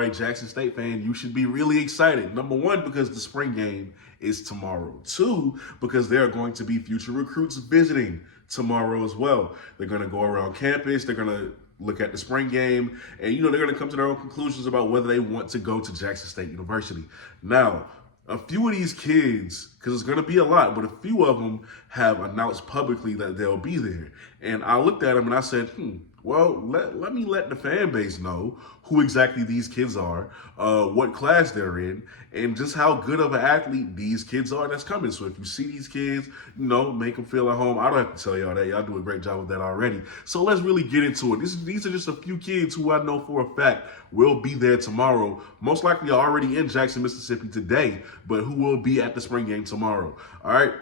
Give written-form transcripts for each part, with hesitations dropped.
are a Jackson State fan, you should be really excited. Number one, because the spring game is tomorrow. Two, because there are going to be future recruits visiting tomorrow as well. They're going to go around campus. They're going to look at the spring game, and they're going to come to their own conclusions about whether they want to go to Jackson State University. Now, a few of these kids, because it's going to be a lot, but a few of them have announced publicly that they'll be there. And I looked at them and I said, well, let me let the fan base know who exactly these kids are, what class they're in, and just how good of an athlete these kids are that's coming. So if you see these kids, make them feel at home. I don't have to tell y'all that. Y'all do a great job with that already. So let's really get into it. These are just a few kids who I know for a fact will be there tomorrow. Most likely already in Jackson, Mississippi today, but who will be at the spring game tomorrow. All right.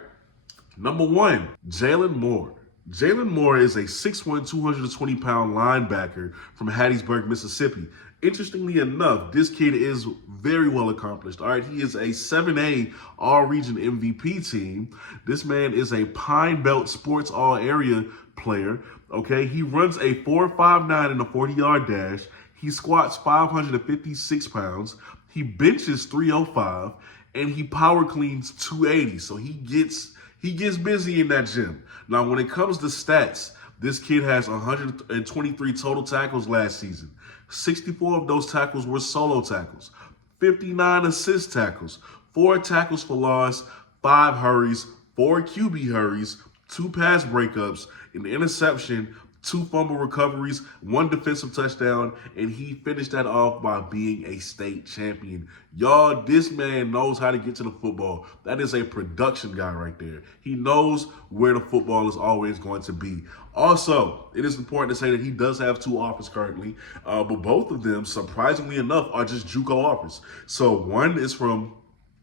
Number one, Jaylen Moore. Jaylen Moore is a 6'1", 220-pound linebacker from Hattiesburg, Mississippi. Interestingly enough, this kid is very well accomplished. All right, he is a 7A All-Region MVP team. This man is a Pine Belt Sports All-Area player. Okay, he runs a 4.59 in a 40-yard dash. He squats 556 pounds. He benches 305, and he power cleans 280. So he gets busy in that gym. Now, when it comes to stats, this kid has 123 total tackles last season. 64 of those tackles were solo tackles, 59 assist tackles, 4 tackles for loss, 5 hurries, 4 QB hurries, 2 pass breakups, an interception, 2 fumble recoveries, 1 defensive touchdown, and he finished that off by being a state champion. Y'all, this man knows how to get to the football. That is a production guy right there. He knows where the football is always going to be. Also, it is important to say that he does have 2 offers currently, but both of them, surprisingly enough, are just JUCO offers. So one is from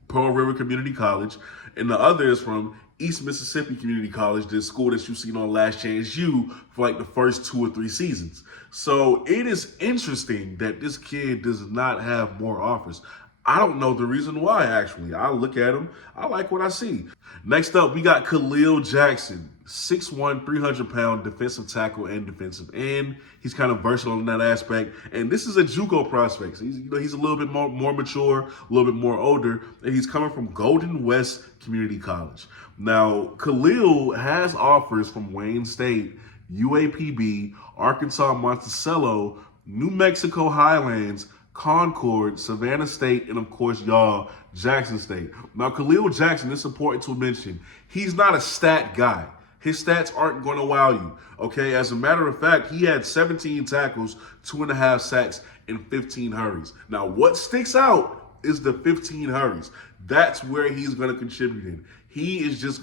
Pearl River Community College, and the other is from East Mississippi Community College, the school that you've seen on Last Chance U for like the first 2 or 3 seasons. So it is interesting that this kid does not have more offers. I don't know the reason why, actually. I look at him, I like what I see. Next up, we got Khil Jackson, 6'1", 300-pound defensive tackle and defensive end. He's kind of versatile in that aspect. And this is a JUCO prospect. So he's a little bit more mature, a little bit more older, and he's coming from Golden West Community College. Now, Khil has offers from Wayne State, UAPB, Arkansas Monticello, New Mexico Highlands, Concord, Savannah State, and of course, y'all, Jackson State. Now, Khil Jackson, it's important to mention, he's not a stat guy. His stats aren't going to wow you, okay? As a matter of fact, he had 17 tackles, 2.5 sacks, and 15 hurries. Now, what sticks out is the 15 hurries. That's where he's going to contribute in. He is just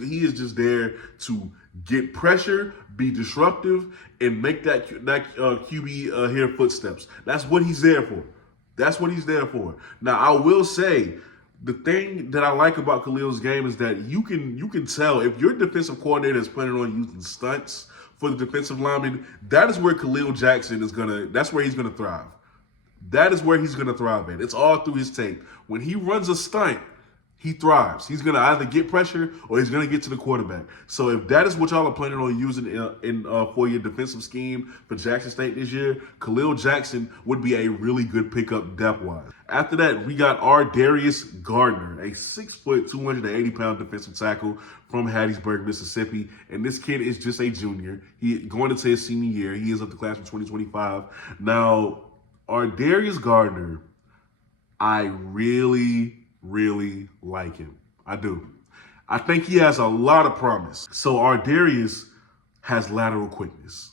there to get pressure, be disruptive, and make that QB hear footsteps. That's what he's there for. That's what he's there for. Now, I will say, the thing that I like about Khil's game is that you can tell if your defensive coordinator is planning on using stunts for the defensive lineman, that is where Khil Jackson that's where he's gonna thrive. That is where he's gonna thrive at. It's all through his tape. When he runs a stunt, he thrives. He's going to either get pressure or he's going to get to the quarterback. So if that is what y'all are planning on using for your defensive scheme for Jackson State this year, Khil Jackson would be a really good pickup depth-wise. After that, we got Ardarius Gardner, a 6', 280-pound defensive tackle from Hattiesburg, Mississippi. And this kid is just a junior. He going into his senior year. He is of the class of 2025. Now, Ardarius Gardner, I really like him. I do. I think he has a lot of promise. So Ardarius has lateral quickness.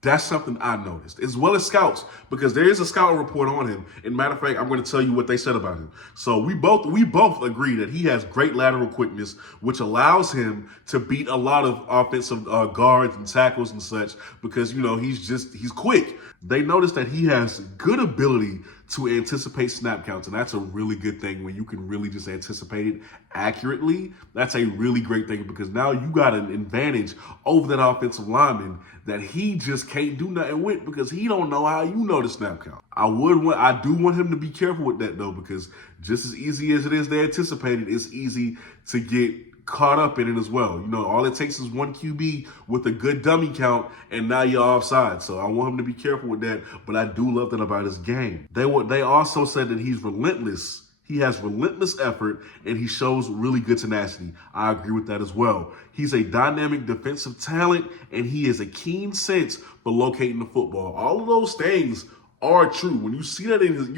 That's something I noticed, as well as scouts, because there is a scout report on him. And matter of fact, I'm going to tell you what they said about him. So we both agree that he has great lateral quickness, which allows him to beat a lot of offensive guards and tackles and such, because he's quick. They noticed that he has good ability to anticipate snap counts, and that's a really good thing when you can really just anticipate it accurately. That's a really great thing, because now you got an advantage over that offensive lineman that he just can't do nothing with, because he don't know how you know the snap count. I do want him to be careful with that though, because just as easy as it is to anticipate it, it's easy to get caught up in it as well. You know, all it takes is one QB with a good dummy count, and now you're offside. So I want him to be careful with that, but I do love that about his game. They also said that he's relentless. He has relentless effort, and he shows really good tenacity. I agree with that as well. He's a dynamic defensive talent, and he has a keen sense for locating the football. All of those things are true. When you see that in his,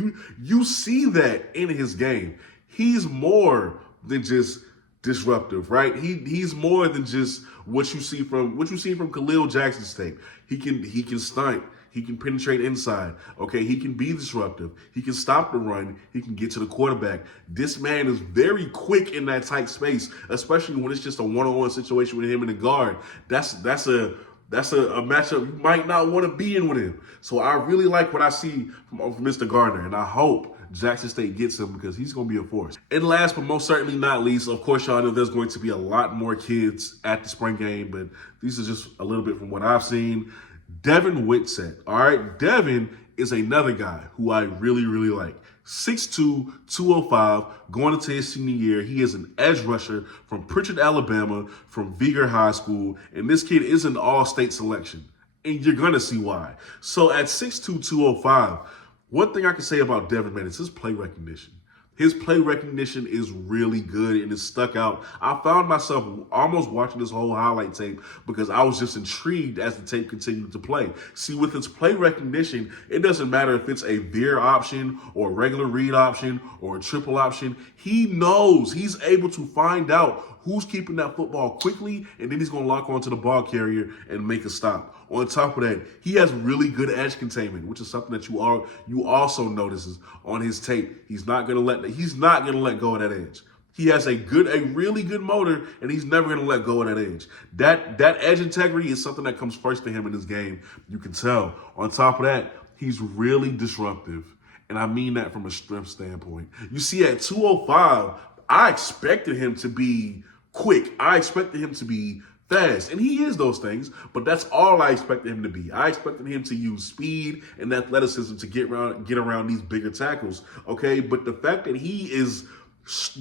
you see that in his game. He's more than just disruptive, right? He's more than just what you see from Khil Jackson's tape. He can stunt. He can penetrate inside. Okay, he can be disruptive. He can stop the run. He can get to the quarterback. This man is very quick in that tight space, especially when it's just a one-on-one situation with him and the guard. That's a matchup you might not want to be in with him. So I really like what I see from Mr. Gardner, and I hope Jackson State gets him because he's going to be a force. And last but most certainly not least, of course, y'all know there's going to be a lot more kids at the spring game, but these are just a little bit from what I've seen. Devin Witset, all right? Devin is another guy who I really, really like. 6'2", 205, going into his senior year. He is an edge rusher from Pritchard, Alabama, from Viger High School, and this kid is an all-state selection, and you're going to see why. So at 6'2", 205, one thing I can say about Devin, man, is his play recognition. His play recognition is really good and it's stuck out. I found myself almost watching this whole highlight tape because I was just intrigued as the tape continued to play. See, with his play recognition, it doesn't matter if it's a veer option or a regular read option or a triple option. He knows, he's able to find out who's keeping that football quickly, and then he's going to lock onto the ball carrier and make a stop. On top of that, he has really good edge containment, which is something that you also notices on his tape. He's not going to let go of that edge. He has a really good motor, and he's never going to let go of that edge. That edge integrity is something that comes first to him in this game. You can tell. On top of that, he's really disruptive, and I mean that from a strength standpoint. You see, at 205, I expected him to be quick. I expected him to be fast, and he is those things, but that's all I expected him to be. I expected him to use speed and athleticism to get around these bigger tackles, okay? But the fact that he is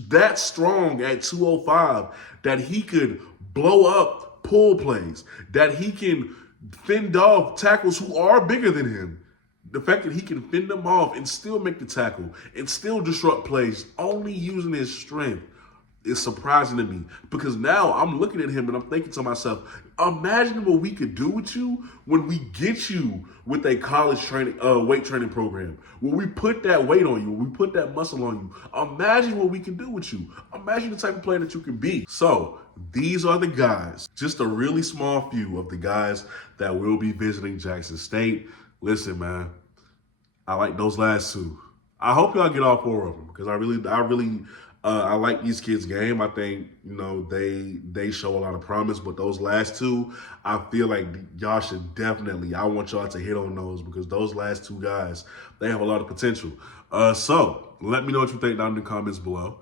that strong at 205, that he could blow up pull plays, that he can fend off tackles who are bigger than him, the fact that he can fend them off and still make the tackle and still disrupt plays only using his strength is surprising to me, because now I'm looking at him and I'm thinking to myself, imagine what we could do with you when we get you with a college training, weight training program, when we put that weight on you, when we put that muscle on you. Imagine what we can do with you. Imagine the type of player that you can be. So these are the guys, just a really small few of the guys that will be visiting Jackson State. Listen, man, I like those last two. I hope y'all get all four of them, because I like these kids' game. I think, they show a lot of promise, but those last two, I feel like y'all should definitely, I want y'all to hit on those, because those last two guys, they have a lot of potential. So let me know what you think down in the comments below.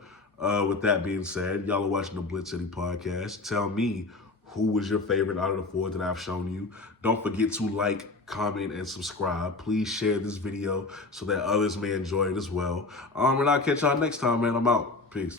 With that being said, y'all are watching the BlitzCity Podcast. Tell me, who was your favorite out of the four that I've shown you? Don't forget to like, comment, and subscribe. Please share this video so that others may enjoy it as well. And I'll catch y'all next time, man. I'm out. Peace.